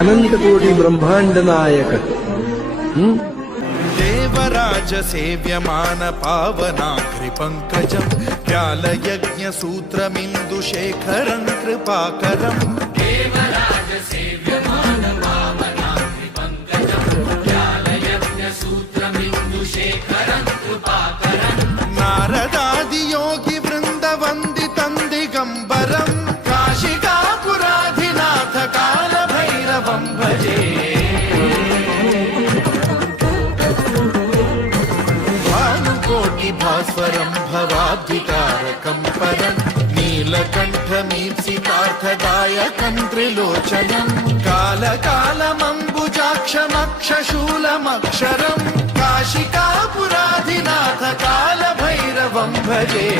अनंतकोटि ब्रह्मांड नायक देवराज सेव्यमान पावनाग्रि पंकजं व्यालयज्ञ सूत्रमिन्दुशेखरं कृपाकरं देवराज सेव्यमान पावनाग्रि पंकजं व्यालयज्ञ सूत्रमिन्दुशेखरं कृपाकरं नारदादि योगी वृंद वंदितं दिगंबरं काशिकापुराधिनाथ काल भैरवं भजे भास्वरं भवाब्धिकारकं परं नीलकण्ठमीप्सितार्थदायकं त्रिलोचनं कालकालमम्बुजाक्षमक्षशूलमक्षरं काशिकापुराधिनाथ कालभैरवं भजे।